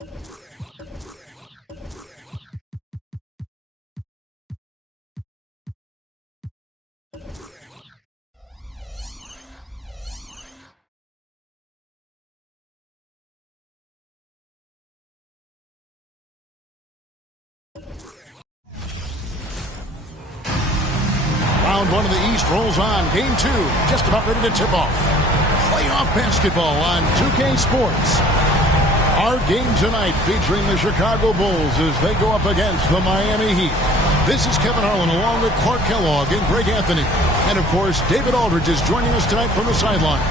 Round one of the East rolls on. Game two, just about ready to tip off. Playoff basketball on 2K Sports. Our game tonight featuring the Chicago Bulls as they go up against the Miami Heat. This is Kevin Harlan along with Clark Kellogg and Greg Anthony. And, of course, David Aldridge is joining us tonight from the sideline.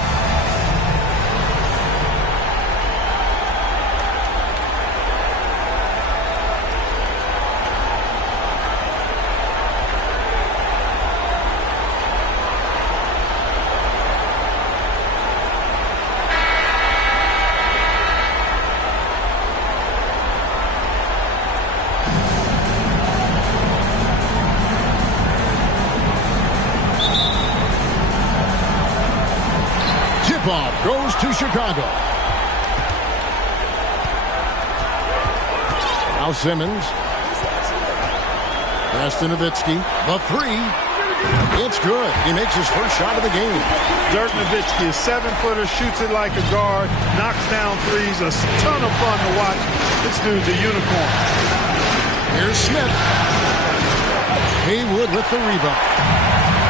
Tip-off goes to Chicago. Now Simmons. Pass to Nowitzki. The three. It's good. He makes his first shot of the game. Dirk Nowitzki, a 7-footer, shoots it like a guard, knocks down threes. A ton of fun to watch. This dude's a unicorn. Here's Smith. Haywood with the rebound.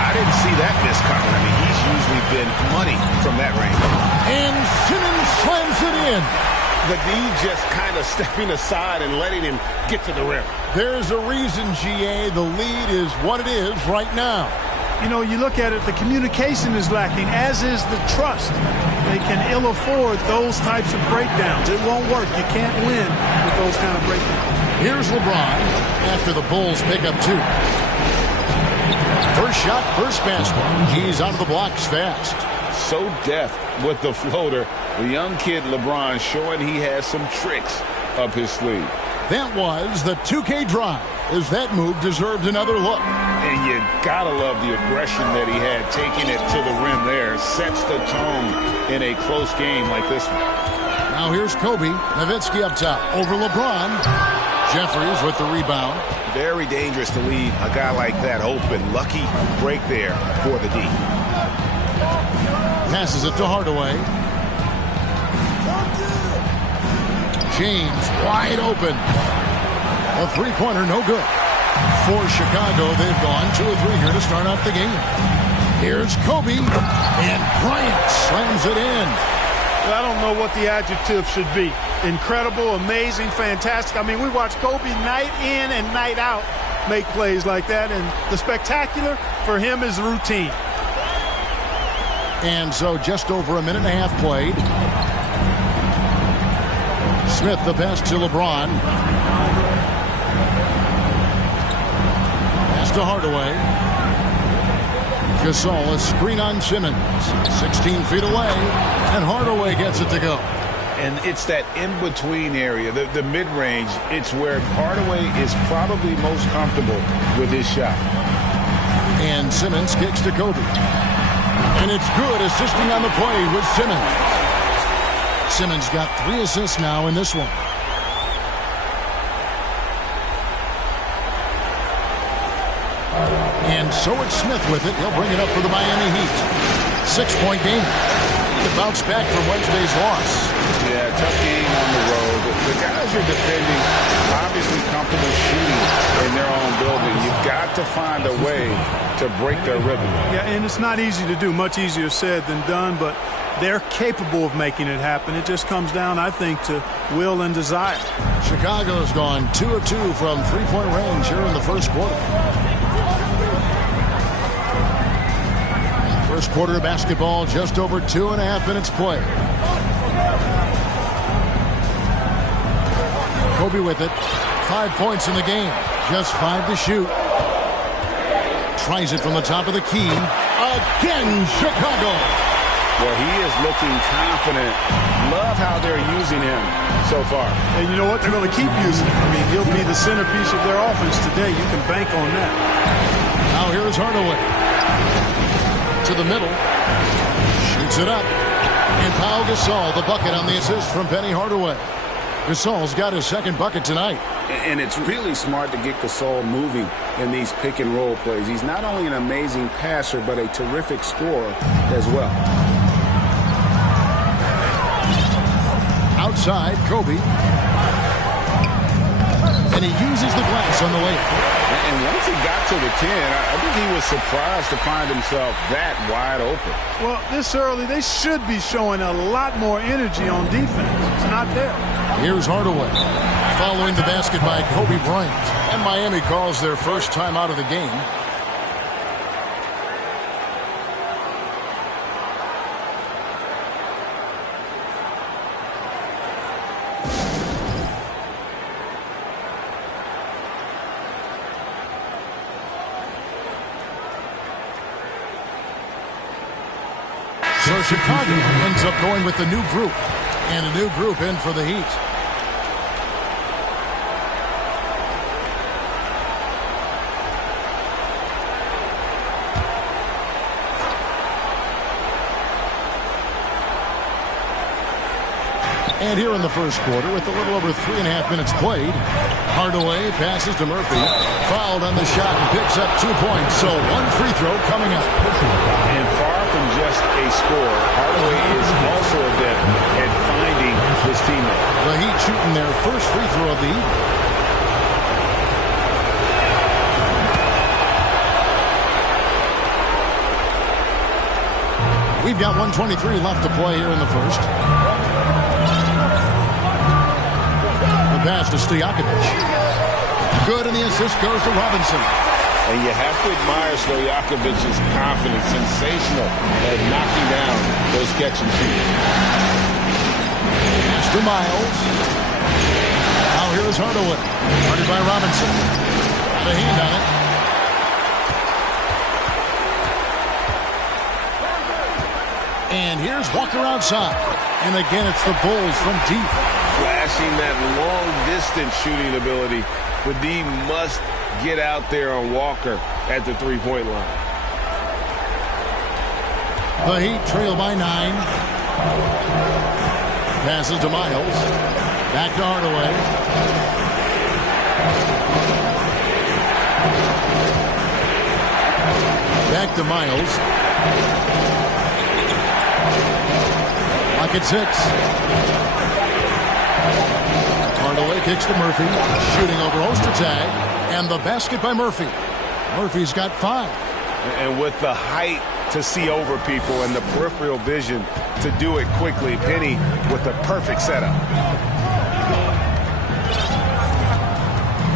I didn't see that miss coming. I mean, he's usually been money from that range. And Simmons slams it in. The D just kind of stepping aside and letting him get to the rim. There's a reason, GA, the lead is what it is right now. You know, you look at it, the communication is lacking, as is the trust. They can ill afford those types of breakdowns. It won't work. You can't win with those kind of breakdowns. Here's LeBron after the Bulls pick up two. First shot, first basket. He's out of the blocks fast. So deft with the floater. The young kid LeBron showing he has some tricks up his sleeve. That was the 2K drive, as that move deserved another look. And you gotta love the aggression that he had, taking it to the rim there. Sets the tone in a close game like this one. Now here's Kobe. Nowitzki up top over LeBron. Jeffries with the rebound. Very dangerous to leave a guy like that open. Lucky break there for the D. Passes it to Hardaway. James wide open. A three-pointer, no good. For Chicago, they've gone 2 of 3 here to start out the game. Here's Kobe, and Bryant slams it in. Well, I don't know what the adjective should be. Incredible, amazing, fantastic. I mean, we watch Kobe night in and night out make plays like that, and the spectacular for him is routine. And so just over a minute and a half played. Smith the pass to LeBron. Pass to Hardaway. Gasol, a screen on Simmons. 16 feet away, and Hardaway gets it to go. And it's that in-between area, the mid-range. It's where Hardaway is probably most comfortable with his shot. And Simmons kicks to Kobe. And it's good, assisting on the play with Simmons. Simmons got 3 assists now in this one. And so it's Smith with it. He'll bring it up for the Miami Heat. 6-point game. To bounce back from Wednesday's loss. Yeah, tough game on the road. The guys are defending, obviously comfortable shooting in their own building. You've got to find a way to break their rhythm. Yeah, and it's not easy to do. Much easier said than done, but they're capable of making it happen. It just comes down, I think, to will and desire. Chicago's gone 2 of 2 from three-point range here in the first quarter. First quarter of basketball, just over 2.5 minutes played. Kobe with it. 5 points in the game. Just 5 to shoot. Tries it from the top of the key. Again, Chicago. Well, he is looking confident. Love how they're using him so far. And you know what? They're going to keep using him. I mean, he'll be the centerpiece of their offense today. You can bank on that. Now here's Hardaway. To the middle. Shoots it up. And Pau Gasol, the bucket on the assist from Penny Hardaway. Gasol's got his second bucket tonight. And it's really smart to get Gasol moving in these pick-and-roll plays. He's not only an amazing passer, but a terrific scorer as well. Outside, Kobe. And he uses the glass on the way. And once he got to the 10, I think he was surprised to find himself that wide open. Well, this early, they should be showing a lot more energy on defense. It's not there. Here's Hardaway. Following the basket by Kobe Bryant. And Miami calls their first time out of the game. So Chicago ends up going with the new group. And a new group in for the Heat. And here in the first quarter, with a little over 3.5 minutes played, Hardaway passes to Murphy. Fouled on the shot and picks up 2 points. So one free throw coming up. And far from just a scorer, Hardaway is also adept at finding his teammate. The Heat shooting their first free throw of the evening. We've got 1:23 left to play here in the first. The pass to Stojakovic. Good, and the assist goes to Robinson. And you have to admire Stojakovic's confidence. Sensational at knocking down those catch and shoots. Pass to Miles. Now here is Hardaway. Guarded by Robinson. Got a hand on it. And here's Walker outside. And again, it's the Bulls from deep. Flashing that long-distance shooting ability. The D must get out there on Walker at the three-point line. The Heat trail by 9. Passes to Miles. Back to Hardaway. Back to Miles. Lock at 6. Hardaway kicks to Murphy. Shooting over Ostertag. And the basket by Murphy. Murphy's got 5. And with the height to see over people and the peripheral vision to do it quickly, Penny with the perfect setup.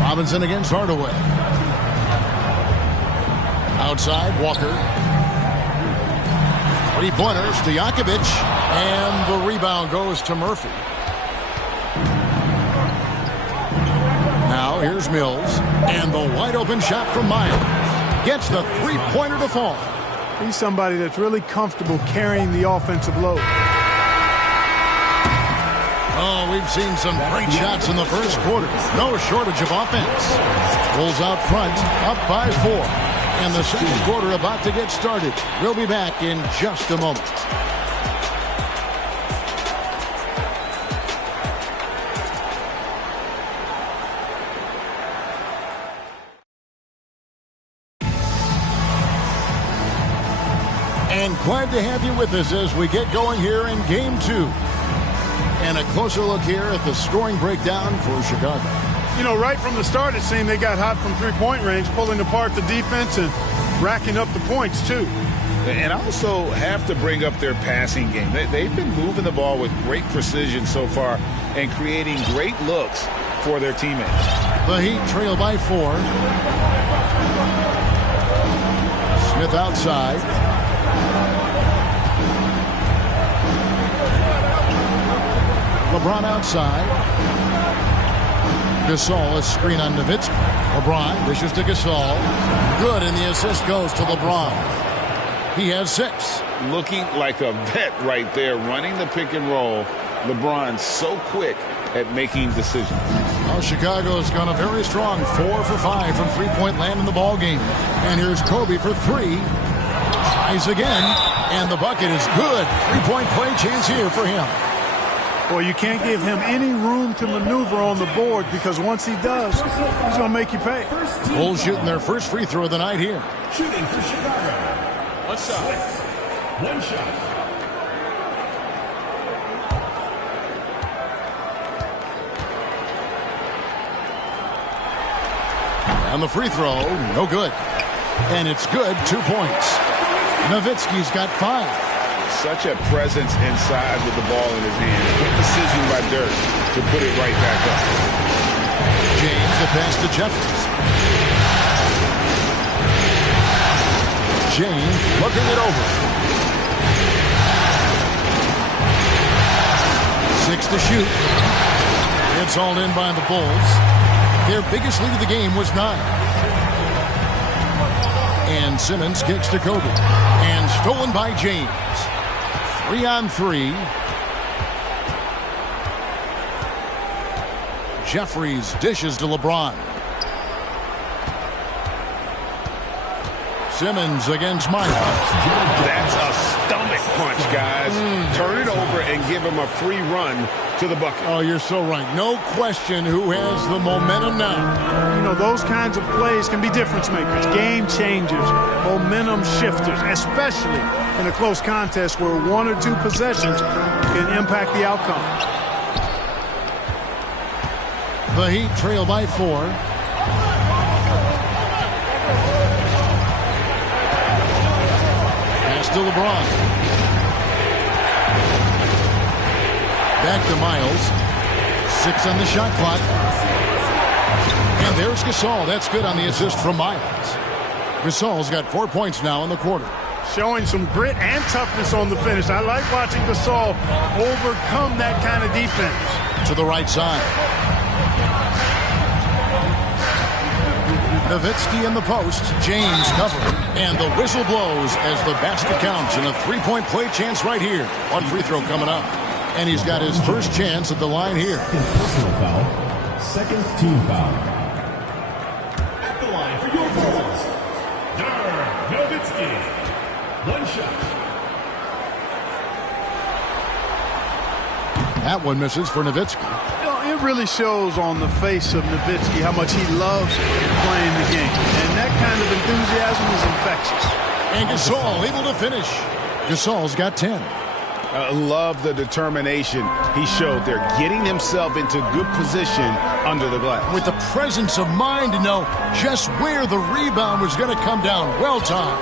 Robinson against Hardaway. Outside, Walker. Three-pointers to Stojakovic. And the rebound goes to Murphy. Now here's Mills. And the wide-open shot from Miles. Gets the three-pointer to fall. He's somebody that's really comfortable carrying the offensive load. Oh, we've seen some great shots in the first quarter. No shortage of offense. Bulls out front, up by 4. And the second quarter about to get started. We'll be back in just a moment. And glad to have you with us as we get going here in Game 2. And a closer look here at the scoring breakdown for Chicago. You know, right from the start, it seemed they got hot from three-point range, pulling apart the defense and racking up the points, too. And also have to bring up their passing game. They've been moving the ball with great precision so far and creating great looks for their teammates. The Heat trail by 4. Smith outside. LeBron outside. Gasol, a screen on Nowitzki. LeBron dishes to Gasol. Good, and the assist goes to LeBron. He has 6. Looking like a vet right there, running the pick and roll. LeBron so quick at making decisions. Well, Chicago's gone a very strong 4 for 5 from three-point land in the ball game. And here's Kobe for 3. Tries again, and the bucket is good. Three-point play chance here for him. Well, you can't give him any room to maneuver on the board because once he does, he's going to make you pay. Bulls shooting their first free throw of the night here. Shooting for Chicago. A shot. One shot. And the free throw, no good. And it's good, 2 points. Nowitzki's got 5. Such a presence inside with the ball in his hands. Good decision by Dirk to put it right back up. James, the pass to Jeffries. James looking it over. 6 to shoot. It's all in by the Bulls. Their biggest lead of the game was 9. And Simmons kicks to Kobe. And stolen by James. 3-on-3. Jeffries dishes to LeBron. Simmons against Myers. That's a stomach punch, guys. Turn it over and give him a free run to the bucket. Oh, you're so right. No question who has the momentum now. You know, those kinds of plays can be difference makers, game changers, momentum shifters, especially in a close contest where 1 or 2 possessions can impact the outcome. The Heat trail by 4. Pass to LeBron. Back to Miles. 6 on the shot clock. And there's Gasol. That's good on the assist from Miles. Gasol's got 4 points now in the quarter. Showing some grit and toughness on the finish. I like watching Gasol overcome that kind of defense. To the right side. Nowitzki in the post. James covering. And the whistle blows as the basket counts. And a 3-point play chance right here. 1 free throw coming up. And he's got his first chance at the line here. Personal foul. Second team foul. At the line for your Bulls, Nowitzki. 1 shot. That one misses for Nowitzki. You know, it really shows on the face of Nowitzki how much he loves playing the game. And that kind of enthusiasm is infectious. And Gasol able to finish. Gasol's got 10. Love the determination he showed there, getting himself into good position under the glass. With the presence of mind to know just where the rebound was going to come down. Well timed.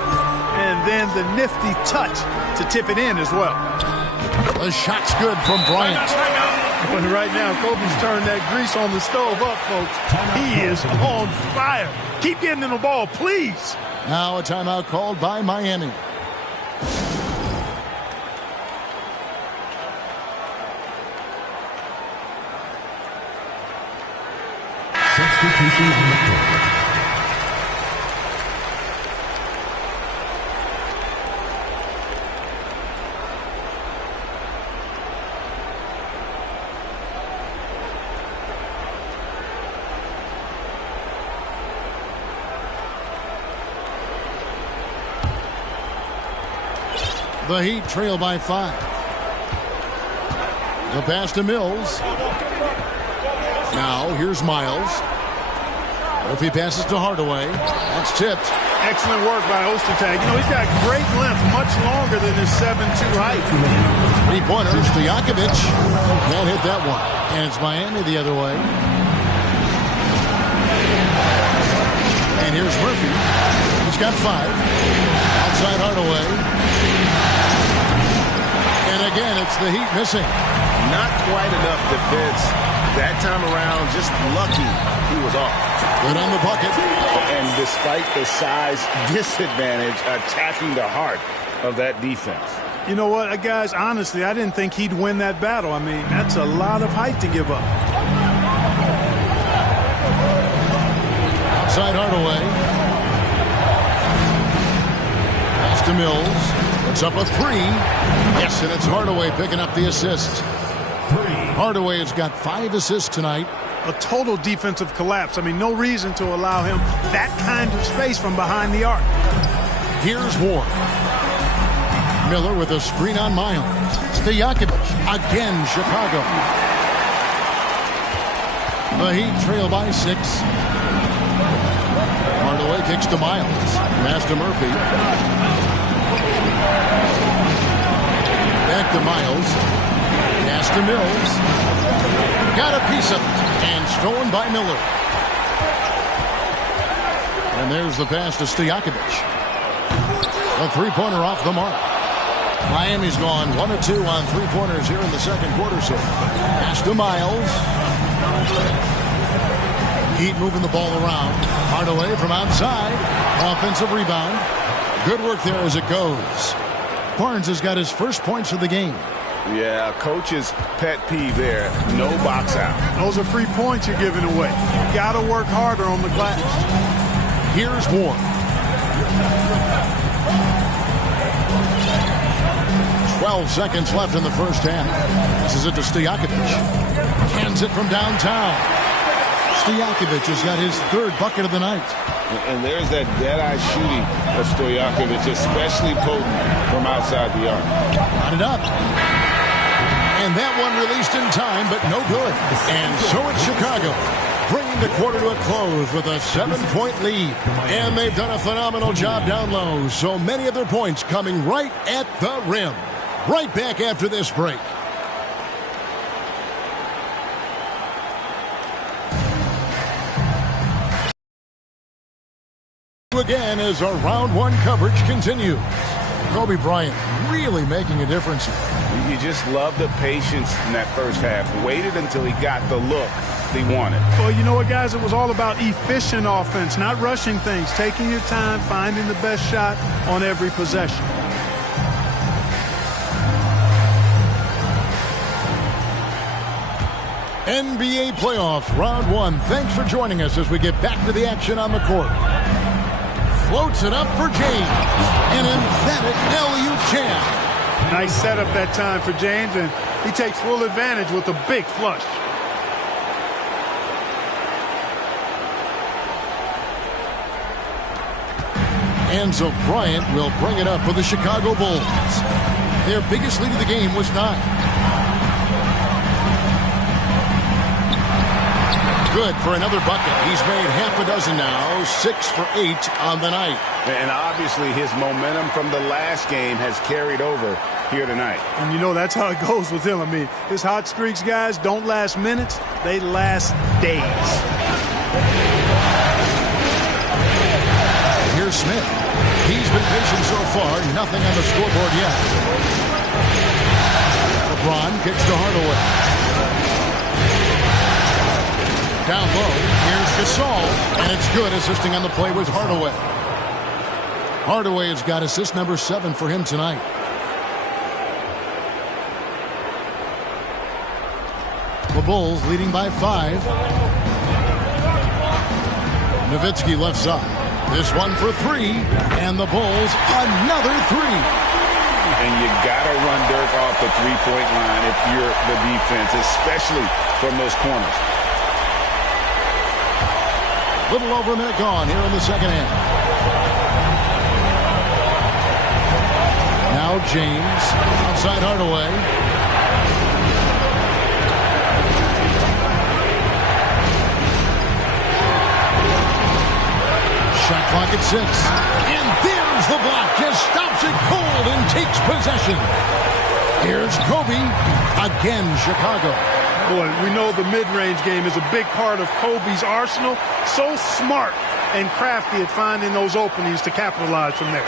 And then the nifty touch to tip it in as well. The shot's good from Bryant. But right now, Kobe's turned that grease on the stove up, folks. He is on fire. Keep getting him the ball, please. Now a timeout called by Miami. Substitution on the court. The Heat trail by 5. The pass to Mills. Now here's Miles. If he passes to Hardaway, that's tipped. Excellent work by Ostertag. You know, he's got great length, much longer than his 7'2" height. 3-pointers to Jakovic. Can't hit that one. And it's Miami the other way. And here's Murphy. He's got 5. Outside Hardaway. And again, it's the Heat missing. Not quite enough defense that time around. Just lucky he was off. Good on the bucket. And despite the size disadvantage, attacking the heart of that defense. You know what, guys, honestly, I didn't think he'd win that battle. I mean, that's a lot of height to give up. Outside Hardaway. Pass to Mills. It's up a 3. Yes, and it's Hardaway picking up the assist. Hardaway has got 5 assists tonight. A total defensive collapse. I mean, no reason to allow him that kind of space from behind the arc. Here's Ward. Miller with a screen on Miles. Stojakovic Again, Chicago. The Heat trail by 6. Hardaway kicks to Miles. Pass to Murphy. Back to Miles. Pass to Mills. Got a piece of it. And stolen by Miller. And there's the pass to Stojakovic. A three-pointer off the mark. Miami's gone 1 of 2 on three-pointers here in the second quarter. So pass to Miles. Heat moving the ball around. Hardaway from outside. Offensive rebound. Good work there as it goes. Barnes has got his first points of the game. Yeah, coach's pet peeve there. No box out. Those are free points you're giving away. You got to work harder on the glass. Here's Ward. 12 seconds left in the first half. This is it to Stojakovic. Hands it from downtown. Stojakovic has got his third bucket of the night. And there's that dead-eye shooting of Stojakovic, especially potent from outside the arc. Got it up. And that one released in time, but no good. And so it's Chicago, bringing the quarter to a close with a 7-point lead. And they've done a phenomenal job down low. So many of their points coming right at the rim. Right back after this break. Again as our round one coverage continues. Kobe Bryant really making a difference here. You just love the patience in that first half. Waited until he got the look he wanted. Well, you know what, guys? It was all about efficient offense, not rushing things, taking your time, finding the best shot on every possession. NBA playoffs, round one. Thanks for joining us as we get back to the action on the court. Floats it up for James. An emphatic LU champ. Nice setup that time for James, and he takes full advantage with a big flush. And so Bryant will bring it up for the Chicago Bulls. Their biggest lead of the game was 9. Good for another bucket. He's made half a dozen now, 6 for 8 on the night. And obviously his momentum from the last game has carried over here tonight. And you know that's how it goes with him. I mean, his hot streaks, guys, don't last minutes. They last days. Here's Smith. He's been patient so far. Nothing on the scoreboard yet. LeBron kicks to Hardaway. Down low, here's Gasol, and it's good. Assisting on the play was Hardaway. Hardaway has got assist number 7 for him tonight. The Bulls leading by 5. Nowitzki left side. This one for 3, and the Bulls another 3. And you got to run Dirk off the three-point line if you're the defense, especially from those corners. Little over a minute gone here in the second half. Now James outside Hardaway. Shot clock at 6. And there's the block. Just stops it cold and takes possession. Here's Kobe. Again, Chicago. Boy, we know the mid-range game is a big part of Kobe's arsenal. So smart and crafty at finding those openings to capitalize from there.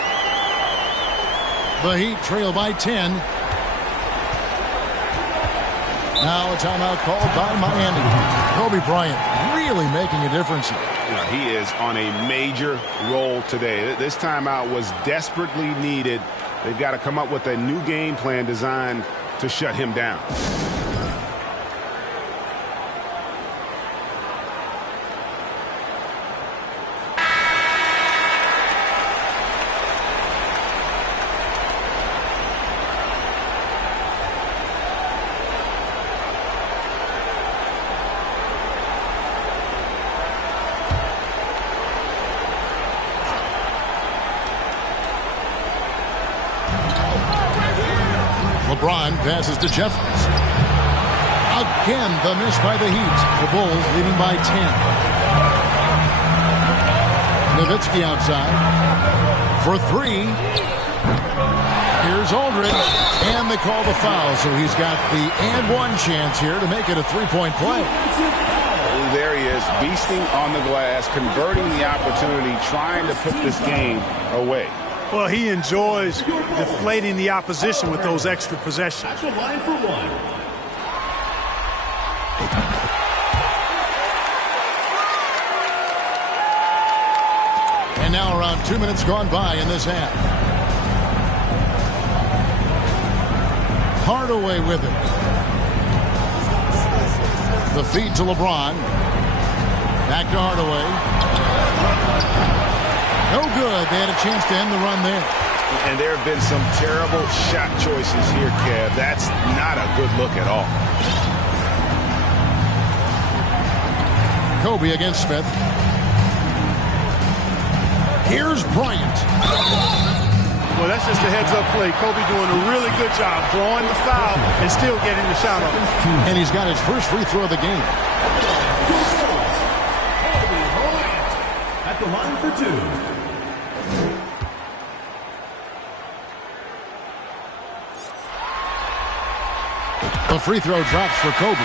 The Heat trail by 10. Now a timeout called by Miami. Kobe Bryant really making a difference here. Yeah, he is on a major role today. This timeout was desperately needed. They've got to come up with a new game plan designed to shut him down. LeBron passes to Jeffries. Again, the miss by the Heat. The Bulls leading by 10. Nowitzki outside for three. Here's Aldridge, and they call the foul, so he's got the and one chance here to make it a three-point play. There he is, beasting on the glass, converting the opportunity, trying to put this game away. Well, he enjoys deflating the opposition with those extra possessions. At the line for one. And now around 2 minutes gone by in this half. Hardaway with it. The feed to LeBron. Back to Hardaway. No good. They had a chance to end the run there. And there have been some terrible shot choices here, Kev. That's not a good look at all. Kobe against Smith. Here's Bryant. Well, that's just a heads-up play. Kobe doing a really good job drawing the foul and still getting the shot off. And he's got his first free throw of the game. At the line for two. The free throw drops for Kobe.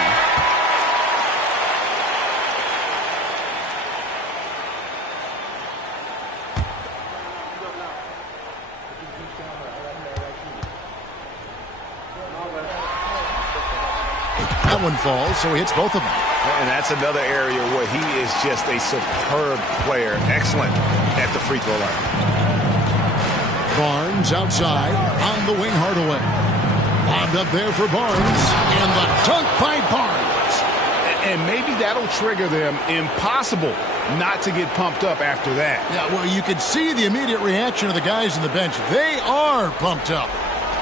That one falls, so he hits both of them. And that's another area where he is just a superb player. Excellent at the free throw line. Barnes outside on the wing. Hardaway. Lobbed up there for Barnes. And the dunk by Barnes. And maybe that'll trigger them. Impossible not to get pumped up after that. Yeah, well, you could see the immediate reaction of the guys on the bench. They are pumped up.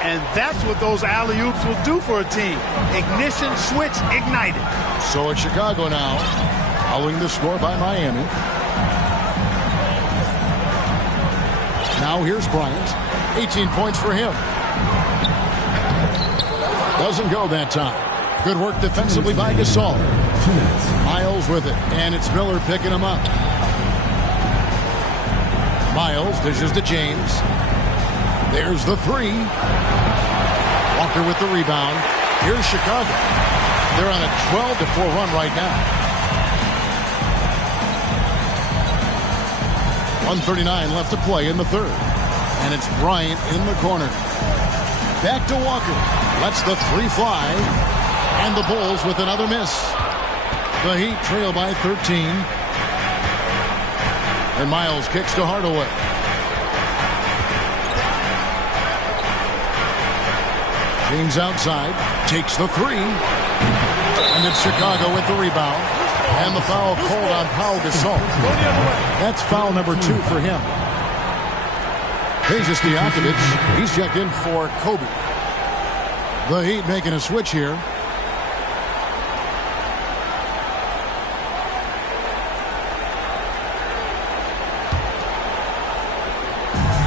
And that's what those alley-oops will do for a team. Ignition, switch, ignited. So it's Chicago now, following the score by Miami. Now here's Bryant. 18 points for him. Doesn't go that time. Good work defensively by Gasol. Miles with it, and it's Miller picking him up. Miles dishes to James. There's the three. Walker with the rebound. Here's Chicago. They're on a 12-4 run right now. 1:39 left to play in the third. And it's Bryant in the corner. Back to Walker. Lets the three fly. And the Bulls with another miss. The Heat trail by 13. And Miles kicks to Hardaway. James outside, takes the three, and it's Chicago with the rebound. And the foul called on Pau Gasol. That's foul number 2 for him. Here's Stojakovic. He's checked in for Kobe. The Heat making a switch here.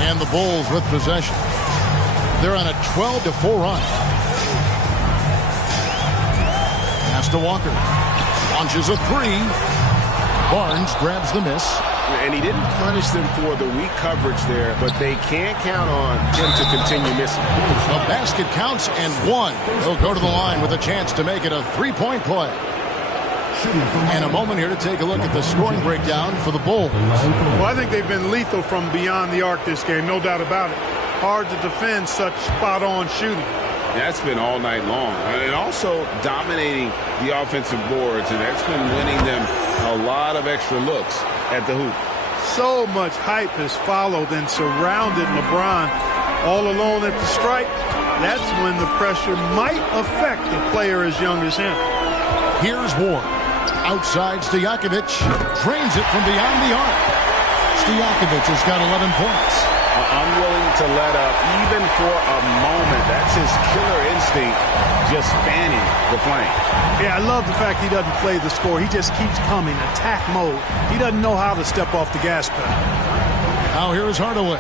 And the Bulls with possession. They're on a 12-4 run. Pass to Walker. Launches a three. Barnes grabs the miss. And he didn't punish them for the weak coverage there, but they can't count on him to continue missing. The basket counts and one. He'll go to the line with a chance to make it a three-point play. And a moment here to take a look at the scoring breakdown for the Bulls. Well, I think they've been lethal from beyond the arc this game, no doubt about it. Hard to defend such spot-on shooting. That's been all night long. And also dominating the offensive boards, and that's been winning them a lot of extra looks at the hoop. So much hype has followed and surrounded LeBron all alone at the stripe. That's when the pressure might affect a player as young as him. Here's Ward. Outside Stojakovic. Drains it from beyond the arc. Stojakovic has got 11 points. Unwilling to let up even for a moment. That's his killer instinct, just fanning the flame. Yeah, I love the fact he doesn't play the score. He just keeps coming, attack mode. He doesn't know how to step off the gas pedal. Now here is Hardaway.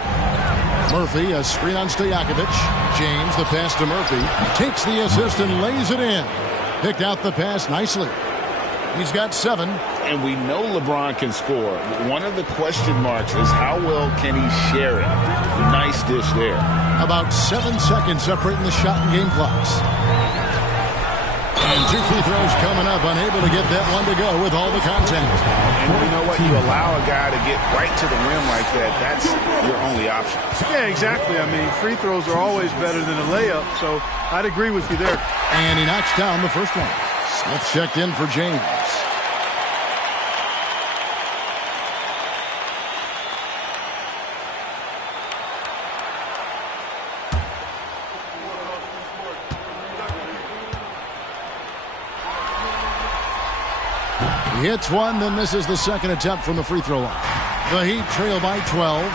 Murphy, a screen on Stojakovic. James, the pass to Murphy. Takes the assist and lays it in. Picked out the pass nicely. He's got 7. And we know LeBron can score. One of the question marks is how well can he share it? Nice dish there. About 7 seconds separating the shot and game clocks. And 2 free throws coming up. Unable to get that one to go with all the contact. And you know what? You allow a guy to get right to the rim like that. That's your only option. Yeah, exactly. I mean, free throws are always better than a layup. So I'd agree with you there. And he knocks down the first one. Smith checked in for James. He hits one, then misses the second attempt from the free throw line. The Heat trail by 12.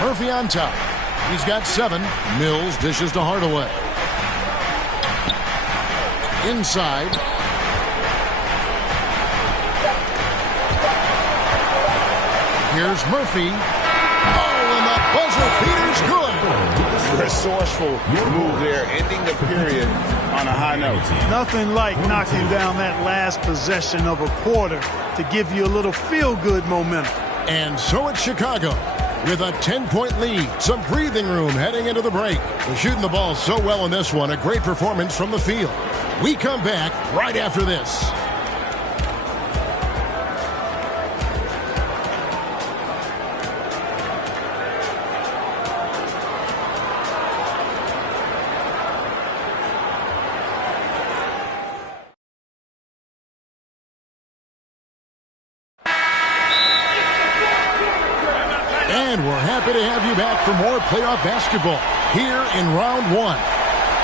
Murphy on top. He's got 7. Mills dishes to Hardaway. Inside. Here's Murphy. Oh, and the buzzer beater's good. Resourceful move there, ending the period on a high note. Nothing like knocking down that last possession of a quarter to give you a little feel-good momentum. And so it's Chicago with a 10-point lead. Some breathing room heading into the break. They're shooting the ball so well in this one. A great performance from the field. We come back right after this. And we're happy to have you back for more playoff basketball here in round 1.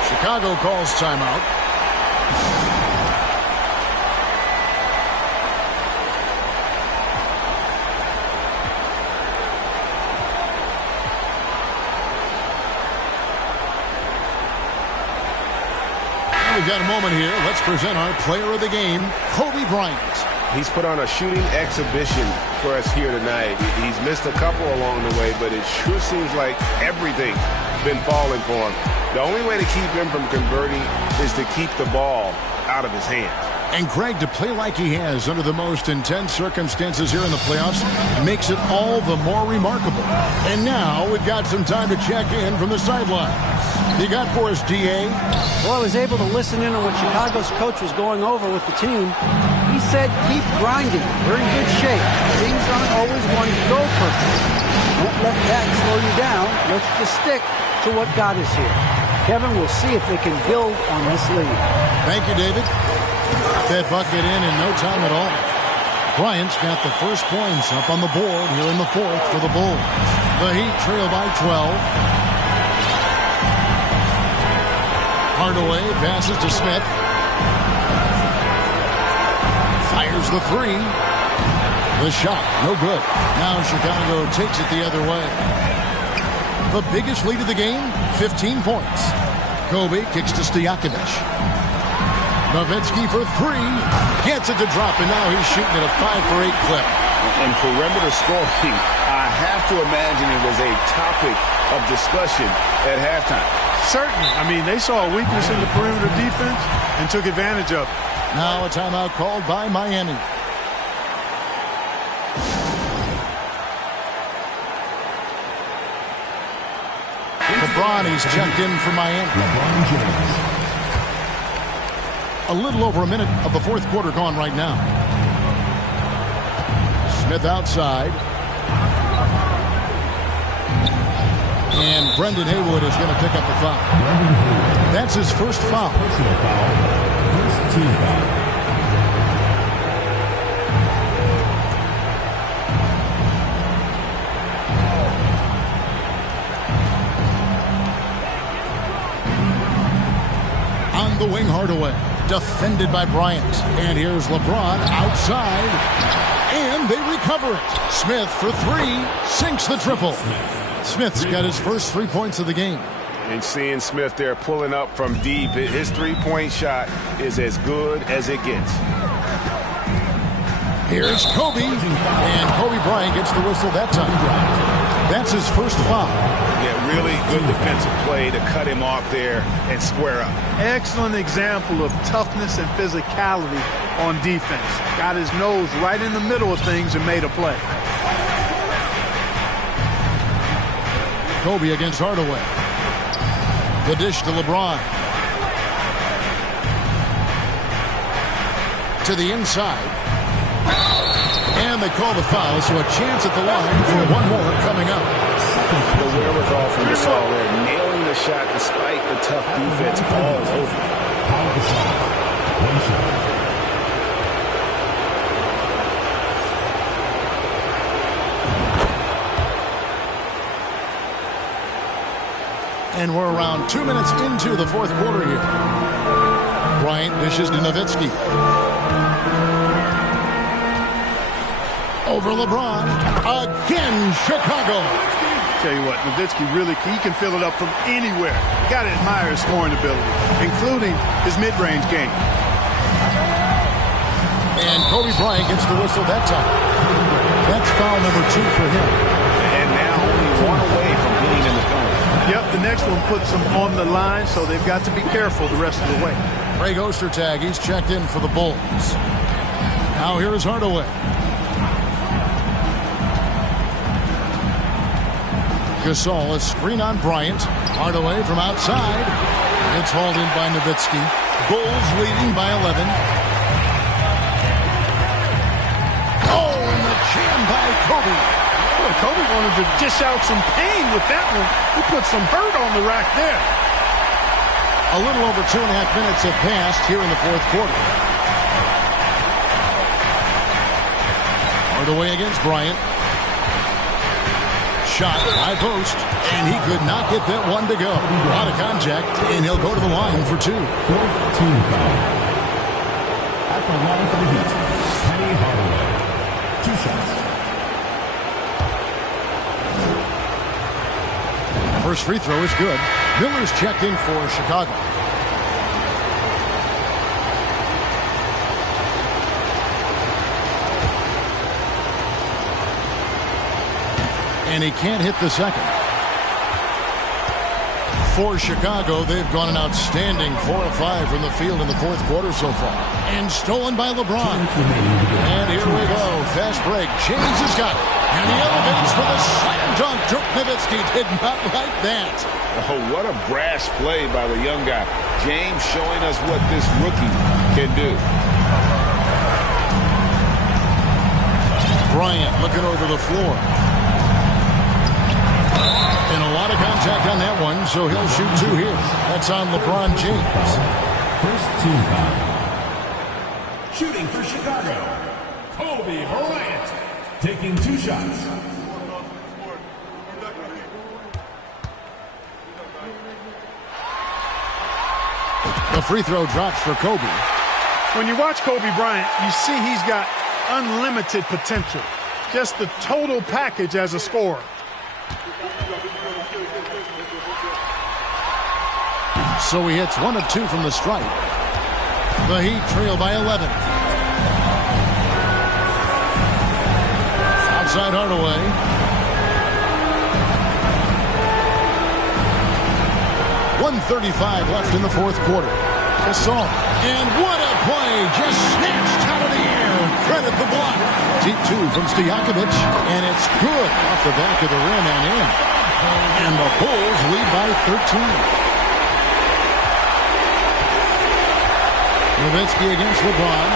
Chicago calls timeout. And we've got a moment here. Let's present our player of the game, Kobe Bryant. He's put on a shooting exhibition for us here tonight. He's missed a couple along the way, but it sure seems like everything's been falling for him. The only way to keep him from converting is to keep the ball out of his hands. And Greg, to play like he has under the most intense circumstances here in the playoffs makes it all the more remarkable. And now we've got some time to check in from the sidelines. You got for us, DA? Well, I was able to listen in on what Chicago's coach was going over with the team. He said, keep grinding. We're in good shape. Things aren't always going to go perfect. Don't let that slow you down. Let's just stick to what got us here. Kevin, we'll see if they can build on this lead. Thank you, David. That bucket in no time at all. Bryant's got the first points up on the board here in the 4th for the Bulls. The Heat trail by 12. Hardaway passes to Smith. Fires the 3. The shot, no good. Now Chicago takes it the other way. The biggest lead of the game, 15 points. Kobe kicks to Stojakovic. Nowitzki for 3. Gets it to drop, and now he's shooting at a 5-for-8 clip. And perimeter scoring, I have to imagine it was a topic of discussion at halftime. Certainly. I mean, they saw a weakness in the perimeter defense and took advantage of it. Now a timeout called by Miami. LeBron, he's checked in for Miami. LeBron James. A little over a minute of the 4th quarter gone right now. Smith outside. And Brendan Haywood is going to pick up the foul. That's his first foul. Personal foul. First team foul. On the wing, Hardaway. Defended by Bryant. And here's LeBron outside. And they recover it. Smith for 3. Sinks the triple. Smith's got his first 3 points of the game. And seeing Smith there pulling up from deep, his 3-point shot is as good as it gets. Here's Kobe, and Kobe Bryant gets the whistle that time. That's his first foul. Yeah, really good defensive play to cut him off there and square up. Excellent example of toughness and physicality on defense. Got his nose right in the middle of things and made a play. Kobe against Hardaway. The dish to LeBron. To the inside. And they call the foul, so a chance at the line for one more coming up. The wherewithal from Gasol there, nailing the shot despite the tough defense all over. And we're around 2 minutes into the fourth quarter here. Bryant dishes to Nowitzki. Over LeBron. Again, Chicago. Tell you what, Nowitzki really, he can fill it up from anywhere. You got to admire his scoring ability, including his mid-range game. And Kobe Bryant gets the whistle that time. That's foul number 2 for him. And now only one away from being in the penalty. Yep, the next one puts them on the line, so they've got to be careful the rest of the way. Greg Ostertag, he's checked in for the Bulls. Now here is Hardaway. Gasol, a screen on Bryant. Hardaway from outside. It's hauled in by Nowitzki. Bulls leading by 11. Oh, and the jam by Kobe. Boy, Kobe wanted to dish out some pain with that one. He put some hurt on the rack there. A little over 2.5 minutes have passed here in the fourth quarter. Hardaway against Bryant. Shot, high post, and he could not get that one to go. Out of contact, and he'll go to the line for 2. 4th team foul. At the line for the Heat, Penny Hardaway. 2 shots. First free throw is good. Miller's checked in for Chicago. And he can't hit the second. For Chicago, they've gone an outstanding 4 of 5 from the field in the fourth quarter so far. And stolen by LeBron. And here we go. Fast break. James has got it. And he elevates for the slam dunk. Dirk Nowitzki did not like that. Oh, what a brash play by the young guy. James showing us what this rookie can do. Bryant looking over the floor. And a lot of contact on that one, so he'll shoot 2 here. That's on LeBron James. First team foul. Shooting for Chicago, Kobe Bryant. Taking 2 shots. The free throw drops for Kobe. When you watch Kobe Bryant, you see he's got unlimited potential. Just the total package as a scorer. So he hits 1 of 2 from the stripe. The Heat trail by 11. Outside Hardaway. .135 left in the fourth quarter. Gasol. And what a play! Just snatched out of the air. Credit the block. Deep 2 from Stojakovic. And it's good off the back of the rim and in. And the Bulls lead by 13. Nowitzki against LeBron.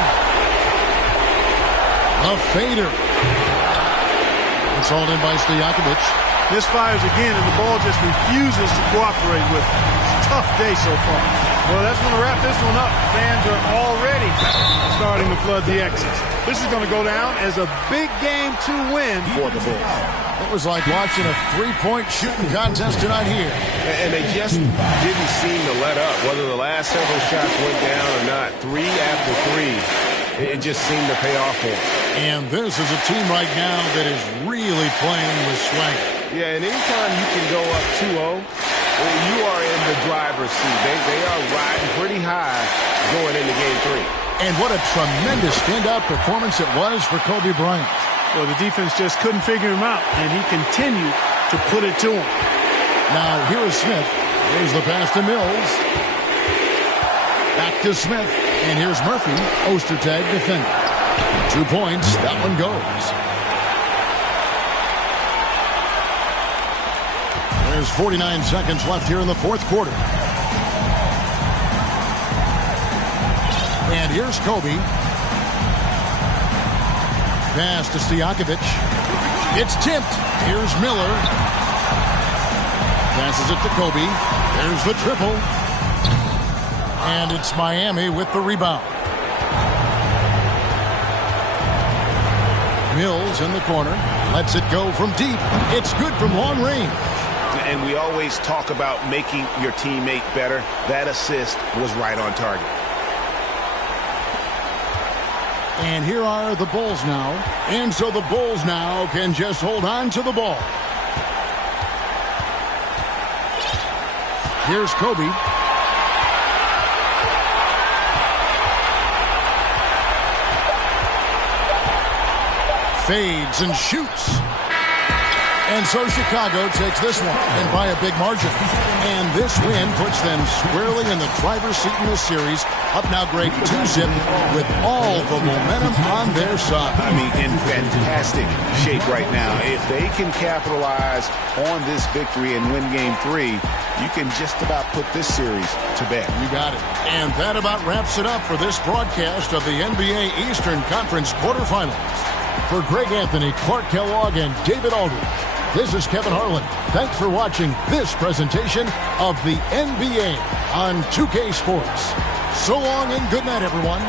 A fader. It's hauled in by Stojakovic. Misfires again, and the ball just refuses to cooperate with it. Tough day so far. Well, that's going to wrap this one up. Fans are already starting to flood the X's. This is going to go down as a big game to win for the Bulls. It was like watching a three-point shooting contest tonight here. And they just didn't seem to let up. Whether the last several shots went down or not, 3 after 3, it just seemed to pay off for them. And this is a team right now that is really playing with swagger. Yeah, and anytime you can go up 2-0, you are in the driver's seat. They are riding pretty high going into game 3. And what a tremendous standout performance it was for Kobe Bryant. Well, the defense just couldn't figure him out, and he continued to put it to him. Now, here is Smith. Here's the pass to Mills. Back to Smith. And here's Murphy. Ostertag defending. 2 points. That one goes. There's 49 seconds left here in the fourth quarter. And here's Kobe. Pass to Stojakovic. It's tipped. Here's Miller. Passes it to Kobe. There's the triple. And it's Miami with the rebound. Mills in the corner. Lets it go from deep. It's good from long range. And we always talk about making your teammate better. That assist was right on target. And here are the Bulls now. And so the Bulls now can just hold on to the ball. Here's Kobe. Fades and shoots. And so Chicago takes this one, and by a big margin. And this win puts them squarely in the driver's seat in this series. Up now great 2-zip with all the momentum on their side. I mean, in fantastic shape right now. If they can capitalize on this victory and win Game 3, you can just about put this series to bed. You got it. And that about wraps it up for this broadcast of the NBA Eastern Conference quarterfinals. For Greg Anthony, Clark Kellogg, and David Aldridge, this is Kevin Harlan. Thanks for watching this presentation of the NBA on 2K Sports. So long and good night, everyone.